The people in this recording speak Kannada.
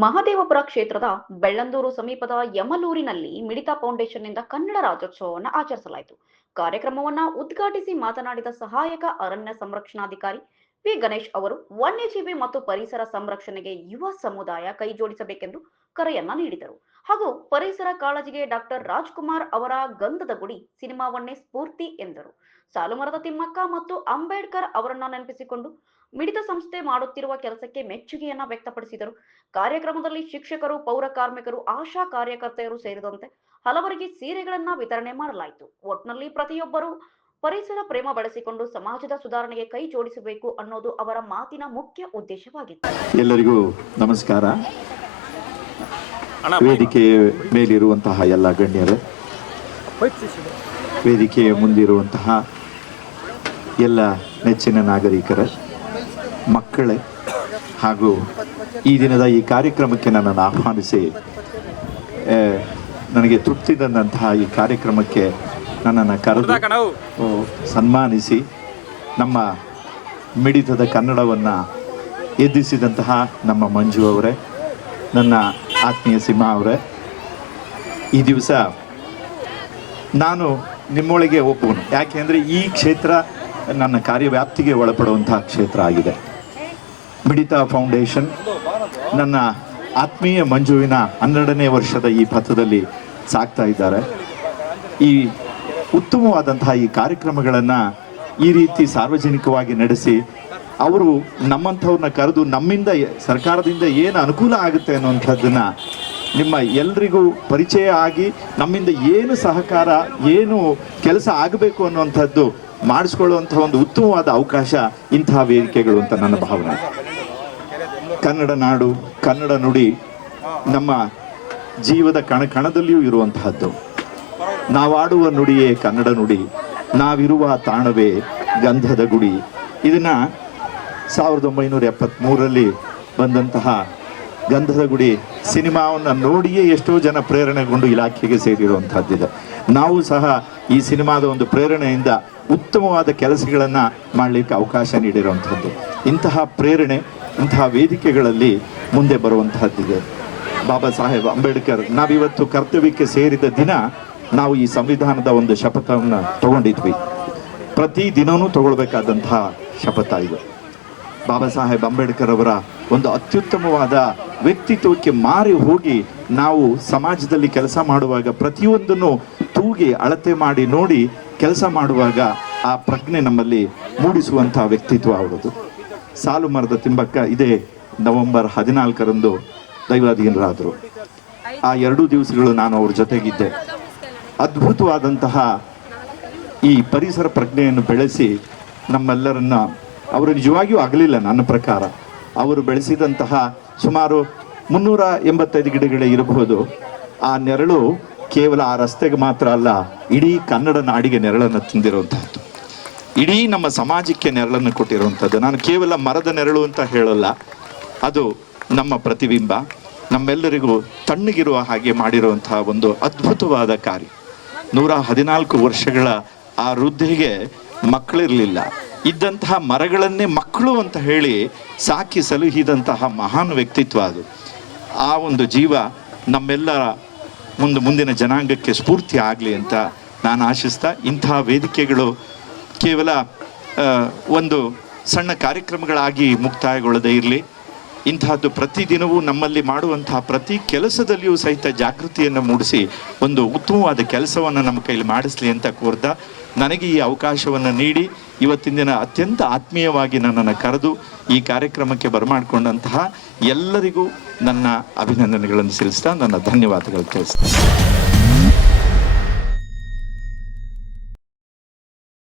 ಮಹದೇವಪುರ ಕ್ಷೇತ್ರದ ಬೆಳ್ಳಂದೂರು ಸಮೀಪದ ಯಮಲೂರಿನಲ್ಲಿ ಮಿಡಿತ ಫೌಂಡೇಶನ್ನಿಂದ ಕನ್ನಡ ರಾಜ್ಯೋತ್ಸವವನ್ನು ಆಚರಿಸಲಾಯಿತು. ಕಾರ್ಯಕ್ರಮವನ್ನು ಉದ್ಘಾಟಿಸಿ ಮಾತನಾಡಿದ ಸಹಾಯಕ ಅರಣ್ಯ ಸಂರಕ್ಷಣಾಧಿಕಾರಿ ವಿ ಗಣೇಶ್ ಅವರು ವನ್ಯಜೀವಿ ಮತ್ತು ಪರಿಸರ ಸಂರಕ್ಷಣೆಗೆ ಯುವ ಸಮುದಾಯ ಕೈಜೋಡಿಸಬೇಕೆಂದು ಕರೆಯನ್ನ ನೀಡಿದರು. ಹಾಗೂ ಪರಿಸರ ಕಾಳಜಿಗೆ ಡಾಕ್ಟರ್ ರಾಜ್ಕುಮಾರ್ ಅವರ ಗಂಧದ ಗುಡಿ ಸಿನಿಮಾವನ್ನೇ ಸ್ಫೂರ್ತಿ ಎಂದರು. ಸಾಲುಮರದ ತಿಮ್ಮಕ್ಕ ಮತ್ತು ಅಂಬೇಡ್ಕರ್ ಅವರನ್ನ ನೆನಪಿಸಿಕೊಂಡು ಮಿಡಿತ ಸಂಸ್ಥೆ ಮಾಡುತ್ತಿರುವ ಕೆಲಸಕ್ಕೆ ಮೆಚ್ಚುಗೆಯನ್ನ ವ್ಯಕ್ತಪಡಿಸಿದರು. ಕಾರ್ಯಕ್ರಮದಲ್ಲಿ ಶಿಕ್ಷಕರು, ಪೌರ ಕಾರ್ಮಿಕರು, ಆಶಾ ಕಾರ್ಯಕರ್ತೆಯರು ಸೇರಿದಂತೆ ಹಲವರಿಗೆ ಸೀರೆಗಳನ್ನ ವಿತರಣೆ ಮಾಡಲಾಯಿತು. ಒಟ್ನಲ್ಲಿ ಪ್ರತಿಯೊಬ್ಬರು ಪರಿಸರ ಪ್ರೇಮ ಬೆಳೆಸಿಕೊಂಡು ಸಮಾಜದ ಸುಧಾರಣೆಗೆ ಕೈ ಜೋಡಿಸಬೇಕು ಅನ್ನೋದು ಅವರ ಮಾತಿನ ಮುಖ್ಯ ಉದ್ದೇಶವಾಗಿತ್ತು. ಎಲ್ಲರಿಗೂ ನಮಸ್ಕಾರ. ವೇದಿಕೆ ಮೇಲಿರುವಂತಹ ಎಲ್ಲ ಗಣ್ಯರೇ, ವೇದಿಕೆಯ ಮುಂದಿರುವಂತಹ ಎಲ್ಲ ನೆಚ್ಚಿನ ನಾಗರಿಕರೇ, ಮಕ್ಕಳೇ ಹಾಗೂ ಈ ದಿನದ ಈ ಕಾರ್ಯಕ್ರಮಕ್ಕೆ ನನ್ನನ್ನು ಆಹ್ವಾನಿಸಿ ನನಗೆ ತೃಪ್ತಿ ತಂದಂತಹ ಈ ಕಾರ್ಯಕ್ರಮಕ್ಕೆ ನನ್ನನ್ನು ಕರೆದು ಸನ್ಮಾನಿಸಿ ನಮ್ಮ ಮಿಡಿತದ ಕನ್ನಡವನ್ನು ಎದ್ದಿಸಿದಂತಹ ನಮ್ಮ ಮಂಜು ಅವರೇ, ನನ್ನ ಆತ್ಮೀಯ ಸಿಂಹ ಅವರೇ, ಈ ದಿವಸ ನಾನು ನಿಮ್ಮೊಳಗೆ ಒಪ್ಪುವನು. ಯಾಕೆಂದರೆ ಈ ಕ್ಷೇತ್ರ ನನ್ನ ಕಾರ್ಯವ್ಯಾಪ್ತಿಗೆ ಒಳಪಡುವಂತಹ ಕ್ಷೇತ್ರ ಆಗಿದೆ. ಮಿಡಿತ ಫೌಂಡೇಶನ್ ನನ್ನ ಆತ್ಮೀಯ ಮಂಜುವಿನ 12ನೇ ವರ್ಷದ ಈ ಪಥದಲ್ಲಿ ಸಾಗ್ತಾ ಇದ್ದಾರೆ. ಈ ಉತ್ತಮವಾದಂತಹ ಈ ಕಾರ್ಯಕ್ರಮಗಳನ್ನು ಈ ರೀತಿ ಸಾರ್ವಜನಿಕವಾಗಿ ನಡೆಸಿ ಅವರು ನಮ್ಮಂಥವ್ರನ್ನ ಕರೆದು ನಮ್ಮಿಂದ ಸರ್ಕಾರದಿಂದ ಏನು ಅನುಕೂಲ ಆಗುತ್ತೆ ಅನ್ನುವಂಥದ್ದನ್ನು ನಿಮ್ಮ ಎಲ್ರಿಗೂ ಪರಿಚಯ ಆಗಿ ನಮ್ಮಿಂದ ಏನು ಸಹಕಾರ, ಏನು ಕೆಲಸ ಆಗಬೇಕು ಅನ್ನುವಂಥದ್ದು ಮಾಡಿಸ್ಕೊಳ್ಳುವಂಥ ಒಂದು ಉತ್ತಮವಾದ ಅವಕಾಶ ಇಂತಹ ವೇದಿಕೆಗಳು ಅಂತ ನನ್ನ ಭಾವನೆ. ಕನ್ನಡ ನಾಡು, ಕನ್ನಡ ನುಡಿ ನಮ್ಮ ಜೀವದ ಕಣದಲ್ಲಿಯೂ ಇರುವಂತಹದ್ದು. ನಾವಾಡುವ ನುಡಿಯೇ ಕನ್ನಡ ನುಡಿ, ನಾವಿರುವ ತಾಣವೇ ಗಂಧದ ಗುಡಿ. ಇದನ್ನು 1973ರಲ್ಲಿ ಬಂದಂತಹ ಗಂಧದ ಗುಡಿ ಸಿನಿಮಾವನ್ನು ನೋಡಿಯೇ ಎಷ್ಟೋ ಜನ ಪ್ರೇರಣೆಗೊಂಡು ಇಲಾಖೆಗೆ ಸೇರಿರುವಂತಹದ್ದಿದೆ. ನಾವು ಸಹ ಈ ಸಿನಿಮಾದ ಒಂದು ಪ್ರೇರಣೆಯಿಂದ ಉತ್ತಮವಾದ ಕೆಲಸಗಳನ್ನು ಮಾಡಲಿಕ್ಕೆ ಅವಕಾಶ ನೀಡಿರುವಂಥದ್ದು. ಇಂತಹ ಪ್ರೇರಣೆ ಇಂತಹ ವೇದಿಕೆಗಳಲ್ಲಿ ಮುಂದೆ ಬರುವಂತಹದ್ದಿದೆ. ಬಾಬಾ ಸಾಹೇಬ್ ಅಂಬೇಡ್ಕರ್ ನಾವಿವತ್ತು ಕರ್ತವ್ಯಕ್ಕೆ ಸೇರಿದ ದಿನ ನಾವು ಈ ಸಂವಿಧಾನದ ಒಂದು ಶಪಥವನ್ನು ತಗೊಂಡಿದ್ವಿ. ಪ್ರತಿ ದಿನವೂ ತಗೊಳ್ಬೇಕಾದಂತಹ ಶಪಥ ಇದು. ಬಾಬಾ ಸಾಹೇಬ್ ಅಂಬೇಡ್ಕರ್ ಅವರ ಒಂದು ಅತ್ಯುತ್ತಮವಾದ ವ್ಯಕ್ತಿತ್ವಕ್ಕೆ ಮಾರಿ ಹೋಗಿ ನಾವು ಸಮಾಜದಲ್ಲಿ ಕೆಲಸ ಮಾಡುವಾಗ ಪ್ರತಿಯೊಂದನ್ನು ತೂಗಿ ಅಳತೆ ಮಾಡಿ ನೋಡಿ ಕೆಲಸ ಮಾಡುವಾಗ ಆ ಪ್ರಜ್ಞೆ ನಮ್ಮಲ್ಲಿ ಮೂಡಿಸುವಂತಹ ವ್ಯಕ್ತಿತ್ವ ಅವರದು. ಸಾಲುಮರದ ತಿಮ್ಮಕ್ಕ ಇದೇ ನವೆಂಬರ್ 14ರಂದು ದೈವಾಧೀನರಾದರು. ಆ 2 ದಿವಸಗಳು ನಾನು ಅವ್ರ ಜೊತೆಗಿದ್ದೆ. ಅದ್ಭುತವಾದಂತಹ ಈ ಪರಿಸರ ಪ್ರಜ್ಞೆಯನ್ನು ಬೆಳೆಸಿ ನಮ್ಮೆಲ್ಲರನ್ನ, ಅವರು ನಿಜವಾಗಿಯೂ ಆಗಲಿಲ್ಲ ನನ್ನ ಪ್ರಕಾರ, ಅವರು ಬೆಳೆಸಿದಂತಹ ಸುಮಾರು 385 ಗಿಡಗಳೇ ಇರಬಹುದು. ಆ ನೆರಳು ಕೇವಲ ಆ ರಸ್ತೆಗೆ ಮಾತ್ರ ಅಲ್ಲ, ಇಡೀ ಕನ್ನಡ ನಾಡಿಗೆ ನೆರಳನ್ನು ತಂದಿರುವಂತಹದ್ದು, ಇಡೀ ನಮ್ಮ ಸಮಾಜಕ್ಕೆ ನೆರಳನ್ನು ಕೊಟ್ಟಿರುವಂಥದ್ದು. ನಾನು ಕೇವಲ ಮರದ ನೆರಳು ಅಂತ ಹೇಳಲ್ಲ, ಅದು ನಮ್ಮ ಪ್ರತಿಬಿಂಬ, ನಮ್ಮೆಲ್ಲರಿಗೂ ತಣ್ಣಗಿರುವ ಹಾಗೆ ಮಾಡಿರುವಂತಹ ಒಂದು ಅದ್ಭುತವಾದ ಕಾರ್ಯ. 114 ವರ್ಷಗಳ ಆ ವೃದ್ಧಿಗೆ ಮಕ್ಕಳಿರಲಿಲ್ಲ, ಇದ್ದಂತಹ ಮರಗಳನ್ನೇ ಮಕ್ಕಳು ಅಂತ ಹೇಳಿ ಸಾಕಿ ಸಲುಹಿದಂತಹ ಮಹಾನ್ ವ್ಯಕ್ತಿತ್ವ ಅದು. ಆ ಒಂದು ಜೀವ ನಮ್ಮೆಲ್ಲರ ಮುಂದಿನ ಜನಾಂಗಕ್ಕೆ ಸ್ಫೂರ್ತಿ ಆಗಲಿ ಅಂತ ನಾನು ಆಶಿಸ್ತಾ, ಇಂತಹ ವೇದಿಕೆಗಳು ಕೇವಲ ಒಂದು ಸಣ್ಣ ಕಾರ್ಯಕ್ರಮಗಳಾಗಿ ಮುಕ್ತಾಯಗೊಳ್ಳದೇ ಇರಲಿ. ಇಂತಹದ್ದು ಪ್ರತಿದಿನವೂ ನಮ್ಮಲ್ಲಿ ಮಾಡುವಂತಹ ಪ್ರತಿ ಕೆಲಸದಲ್ಲಿಯೂ ಸಹಿತ ಜಾಗೃತಿಯನ್ನು ಮೂಡಿಸಿ ಒಂದು ಉತ್ತಮವಾದ ಕೆಲಸವನ್ನು ನಮ್ಮ ಕೈಲಿ ಮಾಡಿಸ್ಲಿ ಅಂತ ಕೋರ್ತಾ, ನನಗೆ ಈ ಅವಕಾಶವನ್ನು ನೀಡಿ ಇವತ್ತಿನ ದಿನ ಅತ್ಯಂತ ಆತ್ಮೀಯವಾಗಿ ನನ್ನನ್ನು ಕರೆದು ಈ ಕಾರ್ಯಕ್ರಮಕ್ಕೆ ಬರಮಾಡಿಕೊಂಡಂತಹ ಎಲ್ಲರಿಗೂ ನನ್ನ ಅಭಿನಂದನೆಗಳನ್ನು ಸಲ್ಲಿಸ್ತಾ ನನ್ನ ಧನ್ಯವಾದಗಳು ತಿಳಿಸ್ತೇನೆ.